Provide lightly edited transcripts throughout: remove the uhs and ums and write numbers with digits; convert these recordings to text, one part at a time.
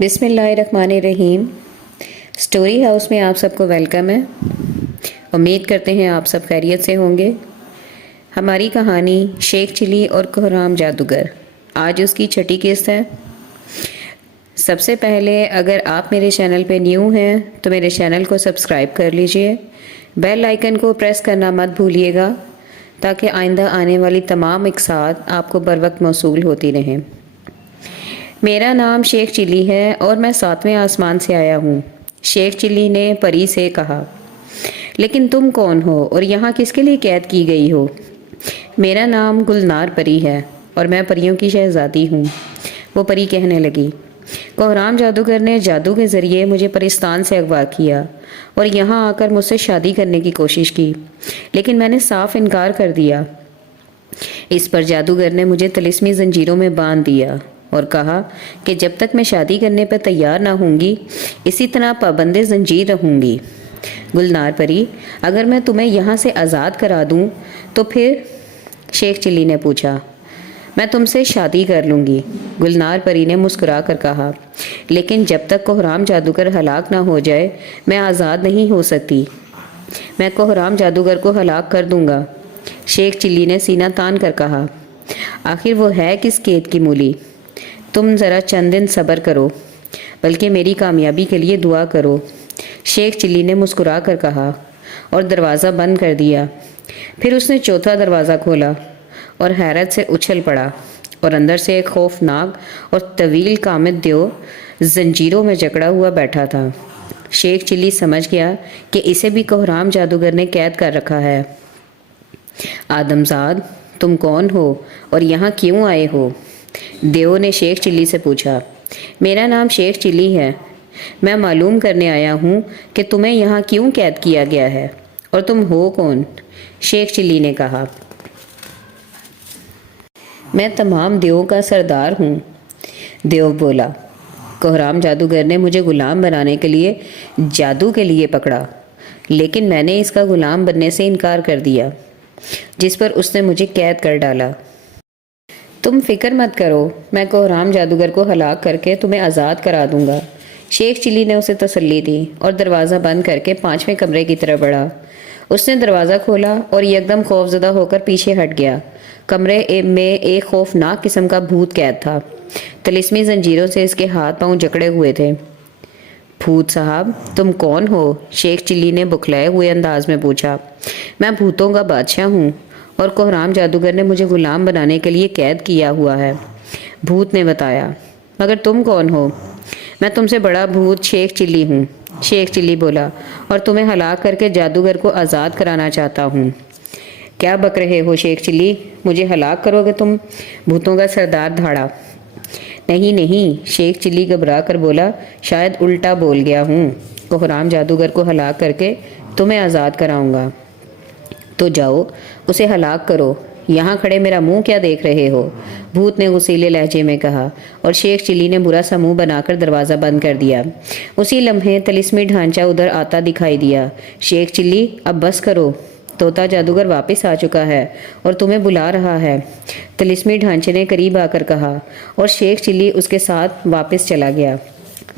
بسم اللہ الرحمن الرحیم۔ اسٹوری ہاؤس میں آپ سب کو ویلکم ہے۔ امید کرتے ہیں آپ سب خیریت سے ہوں گے۔ ہماری کہانی شیخ چلی اور کوہرام جادوگر، آج اس کی چھٹی قسط ہے۔ سب سے پہلے اگر آپ میرے چینل پہ نیو ہیں تو میرے چینل کو سبسکرائب کر لیجئے، بیل آئیکن کو پریس کرنا مت بھولیے گا تاکہ آئندہ آنے والی تمام اقساط آپ کو بر وقت موصول ہوتی رہیں۔ میرا نام شیخ چلی ہے اور میں 7ویں آسمان سے آیا ہوں۔ شیخ چلی نے پری سے کہا، لیکن تم کون ہو اور یہاں کس کے لیے قید کی گئی ہو؟ میرا نام گلنار پری ہے اور میں پریوں کی شہزادی ہوں، وہ پری کہنے لگی۔ کوہرام جادوگر نے جادو کے ذریعے مجھے پرستان سے اغوا کیا اور یہاں آ کر مجھ سے شادی کرنے کی کوشش کی، لیکن میں نے صاف انکار کر دیا۔ اس پر جادوگر نے مجھے طلسمی زنجیروں میں باندھ دیا اور کہا کہ جب تک میں شادی کرنے پر تیار نہ ہوں گی اسی طرح پابند زنجیر رہوں گی۔ گلنار پری، اگر میں تمہیں یہاں سے آزاد کرا دوں تو پھر؟ شیخ چلی نے پوچھا۔ میں تم سے شادی کر لوں گی، گلنار پری نے مسکرا کر کہا، لیکن جب تک کوہرام جادوگر ہلاک نہ ہو جائے میں آزاد نہیں ہو سکتی۔ میں کوہرام جادوگر کو ہلاک کر دوں گا، شیخ چلی نے سینہ تان کر کہا۔ آخر وہ ہے کس قید کی مولی؟ تم ذرا چند دن صبر کرو، بلکہ میری کامیابی کے لیے دعا کرو، شیخ چلی نے مسکرا کر کہا اور دروازہ بند کر دیا۔ پھر اس نے چوتھا دروازہ کھولا اور حیرت سے اچھل پڑا اور اندر سے ایک خوفناک اور طویل قامت دیو زنجیروں میں جکڑا ہوا بیٹھا تھا۔ شیخ چلی سمجھ گیا کہ اسے بھی کوہرام جادوگر نے قید کر رکھا ہے۔ آدمزاد، تم کون ہو اور یہاں کیوں آئے ہو؟ دیو نے شیخ چلی سے پوچھا۔ میرا نام شیخ چلی ہے، میں معلوم کرنے آیا ہوں کہ تمہیں یہاں کیوں قید کیا گیا ہے اور تم ہو کون؟ شیخ چلی نے کہا۔ میں تمام دیووں کا سردار ہوں، دیو بولا۔ کوہرام جادوگر نے مجھے غلام بنانے کے لیے جادو کے لیے پکڑا، لیکن میں نے اس کا غلام بننے سے انکار کر دیا، جس پر اس نے مجھے قید کر ڈالا۔ تم فکر مت کرو، میں کوہرام جادوگر کو ہلاک کر کے تمہیں آزاد کرا دوں گا، شیخ چلی نے اسے تسلی دی اور دروازہ بند کر کے 5ویں کمرے کی طرف بڑھا۔ اس نے دروازہ کھولا اور یکدم خوفزدہ ہو کر پیچھے ہٹ گیا۔ کمرے میں ایک خوفناک قسم کا بھوت قید تھا، طلسمی زنجیروں سے اس کے ہاتھ پاؤں جکڑے ہوئے تھے۔ بھوت صاحب، تم کون ہو؟ شیخ چلی نے بکھلائے ہوئے انداز میں پوچھا۔ میں بھوتوں کا بادشاہ ہوں اور کوہرام جادوگر نے مجھے غلام بنانے کے لیے قید کیا ہوا ہے، بھوت نے بتایا۔ مگر تم کون ہو؟ میں تم سے بڑا بھوت شیخ چلی ہوں، شیخ چلی بولا، اور تمہیں ہلاک کر کے جادوگر کو آزاد کرانا چاہتا ہوں۔ کیا بک رہے ہو شیخ چلی؟ مجھے ہلاک کرو گے تم؟ بھوتوں کا سردار دھاڑا۔ نہیں نہیں، شیخ چلی گھبرا کر بولا، شاید الٹا بول گیا ہوں، کوہرام جادوگر کو ہلاک کر کے تمہیں آزاد کراؤں گا۔ تو جاؤ اسے ہلاک کرو، یہاں کھڑے میرا منہ کیا دیکھ رہے ہو؟ بھوت نے غصیلے لہجے میں کہا اور شیخ چلی نے برا سا منہ بنا کر دروازہ بند کر دیا۔ اسی لمحے طلسمی ڈھانچہ ادھر آتا دکھائی دیا۔ شیخ چلی، اب بس کرو، طوطا جادوگر واپس آ چکا ہے اور تمہیں بلا رہا ہے، طلسمی ڈھانچے نے قریب آ کر کہا اور شیخ چلی اس کے ساتھ واپس چلا گیا۔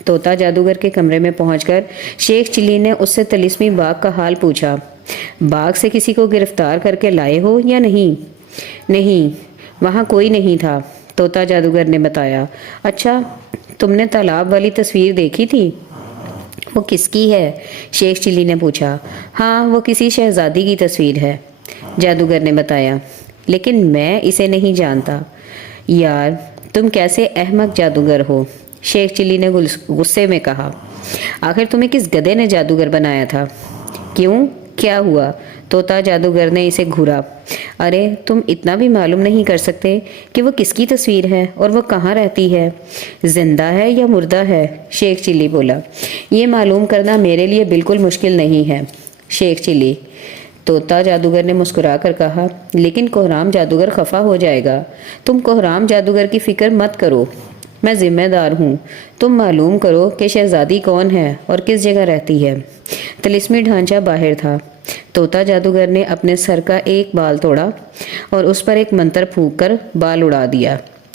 طوطا جادوگر کے کمرے میں پہنچ کر شیخ چلی نے اس سے طلسمی باغ کا حال پوچھا۔ باغ سے کسی کو گرفتار کر کے لائے ہو یا نہیں؟ نہیں، وہاں کوئی نہیں تھا، طوطا جادوگر نے بتایا۔ اچھا، تم نے تالاب والی تصویر دیکھی تھی؟ وہ کس کی ہے؟ شیخ چلی نے پوچھا۔ ہاں، وہ کسی شہزادی کی تصویر ہے، جادوگر نے بتایا، لیکن میں اسے نہیں جانتا۔ یار، تم کیسے احمق جادوگر ہو، شیخ چلی نے غصے میں کہا۔ آخر تمہیں کس گدھے نے جادوگر بنایا تھا؟ کیوں، کیا ہوا؟ طوطا جادوگر نے اسے گھورا۔ ارے، تم اتنا بھی معلوم نہیں کر سکتے کہ وہ کس کی تصویر ہے اور وہ کہاں رہتی ہے، زندہ ہے یا مردہ ہے؟ شیخ چلی بولا۔ یہ معلوم کرنا میرے لیے بالکل مشکل نہیں ہے، شیخ چلی، طوطا جادوگر نے مسکرا کر کہا، لیکن کوہرام جادوگر خفا ہو جائے گا۔ تم کوہرام جادوگر کی فکر مت کرو، میں ذمہ دار ہوں، تم معلوم کرو کہ شہزادی کون ہے اور کس جگہ رہتی ہے۔ طلسمی ڈھانچہ باہر تھا۔ طوطا جادوگر نے اپنے سر کا ایک بال توڑا اور اس پر ایک منتر پھونک کر بال اڑا دیا۔